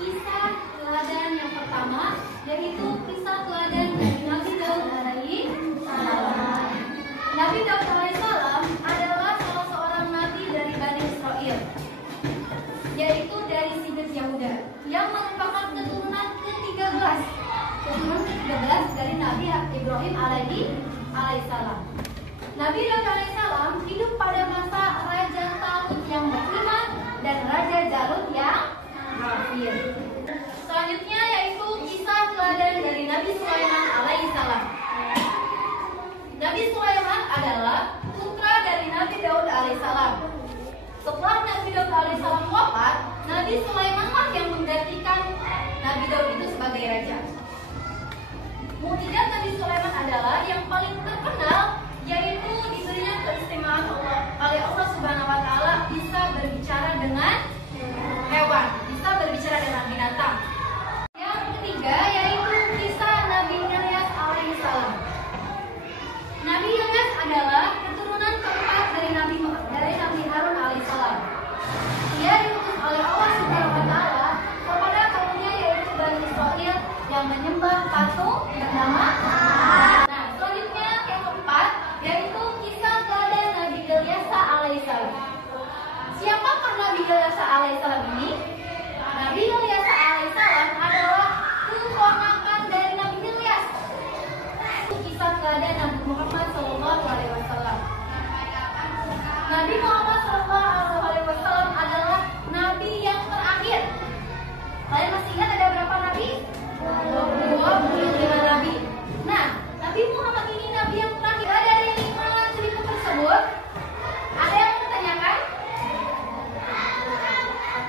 kisah teladan yang pertama, yaitu kisah teladan dari Nabi Daud alaihi salam. Nabi Daud alaihi salam adalah salah seorang nabi dari Bani Israel, yaitu dari Sibet Yahuda, yang merupakan keturunan ke-13 dari Nabi Ibrahim alaihi salam. Nabi Daud alaihi salam hidup pada masa Raja Talut yang beriman dan Raja Jalut yang kafir. Selanjutnya yaitu kisah teladan dari Nabi Sulaiman alaihi salam. Nabi Sulaiman adalah putra dari Nabi Daud alaihi salam. Setelah Nabi Daud alaihi salam wafat, Nabi Sulaiman lah yang menggantikan Nabi Daud itu sebagai raja. Mukjizat Nabi Sulaiman adalah yang paling terkenal, yaitu diberinya keistimewaan oleh Allah Subhanahu wa taala bisa berbicara dengan hewan, bisa berbicara dengan binatang. Yang ketiga yaitu kisah Nabi Ilyas alaihissalam. Nabi Ilyas adalah keturunan keempat dari Nabi Harun alaihissalam. Dia diutus oleh Allah Subhanahu wa taala kepada kaumnya, yaitu Bani Israil yang menyembah patung bernama. Nah, selanjutnya yang keempat yaitu kisah teladan Nabi Ilyas alaihissalam. Siapakah Nabi Ilyas alaihissalam ini? Nabi Ilyas alaihissalam adalah keponakan dari Nabi Ilyas. Kisah teladan Nabi Muhammad SAW. Nabi Muhammad SAW adalah nabi yang terakhir. Kalian masih ingat ada berapa nabi? 25 nabi. Nah, Nabi Muhammad ini nabi yang terakhir. Dari 5 cerita tersebut, ada yang bertanyakan?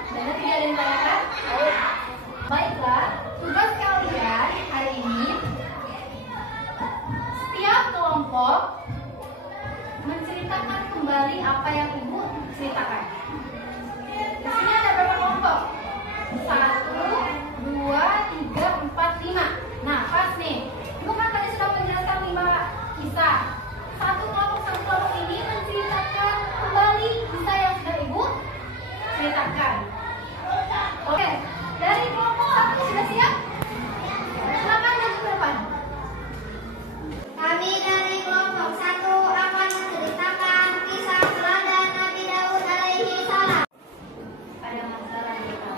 Benar tidak ada yang bertanyakan? Baiklah, tugas kalian hari ini, setiap kelompok menceritakan kembali apa yang ibu ceritakan. Di sini ada berapa kelompok? 1, 2, 3, 4, 5. Nah, pas nih. Ibu kan tadi sudah menjelaskan 5 kisah. Satu kelompok ini menceritakan kembali kisah yang sudah ibu ceritakan. Oke, dari kelompok 1 sudah siap? Silakan maju ke depan. Kami dari kelompok 1 akan menceritakan kisah teladan Nabi Daud alaihi salam. Ada masalah kita.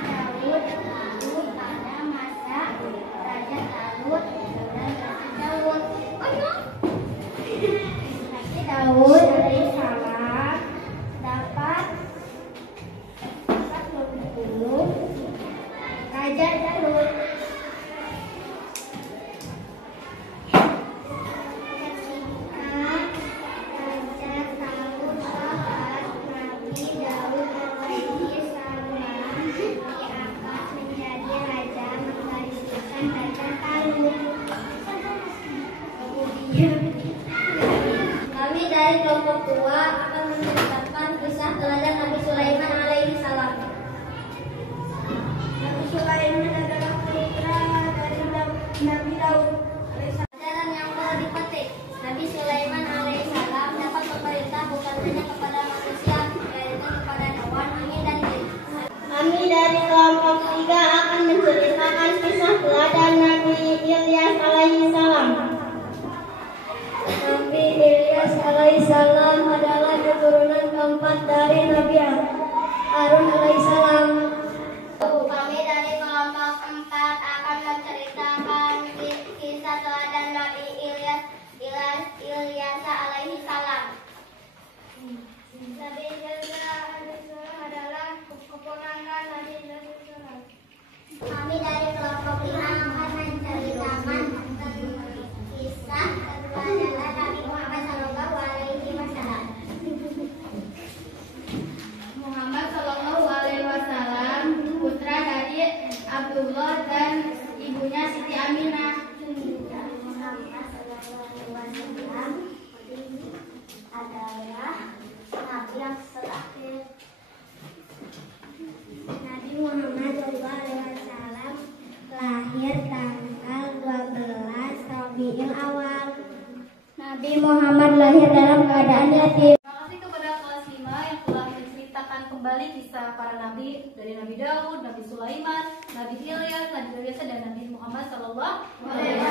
Nabi Daud pada masa Raja Talut dan Raja Daud. Nabi Daud alaihi salam dapat membunuh Raja Daud. Kami dari kelompok 2 akan menceritakan kisah teladan Nabi Sulaiman alaihi salam. Nabi Sulaiman adalah putra dari Nabi Daud alaihi salam. Pelajaran yang perlu dipetik: Nabi Sulaiman alaihi salam dapat memerintah bukan hanya kepada manusia, yaitu kepada hewan, angin, dan jin. Kami dari kelompok 3 akan menceritakan kisah teladan Nabi Ilyas alaihi salam. Nabi Ilyas alaihissalam adalah keturunan keempat dari Nabi Harun alaihissalam. Kami dari kelompok 4 akan menceritakan kisah teladan Nabi Ilyas alaihissalam. Nabi Ilyas alaihissalam adalah keponakan Nabi Ilyas. Kami dari kelompok 5 akan menceritakan kisah teladan Nabi Muhammad Sallallahu Alaihi Wasallam. Muhammad Sallallahu Alaihi Wasallam, putra dari Abdullah dan ibunya Siti Aminah. Muhammad Sallallahu Alaihi Wasallam adalah nabi yang terakhir. Nabi Muhammad Sallallahu Alaihi Wasallam lahir tanggal 12 Rabiul Awal. Nabi Muhammad lahir dalam keadaan yatim. Terima kasih kepada kelas 5 yang telah menceritakan kembali kisah para nabi dari Nabi Daud, Nabi Sulaiman, Nabi Ilyas, Nabi Isa dan Nabi Muhammad sallallahu alaihi wasallam.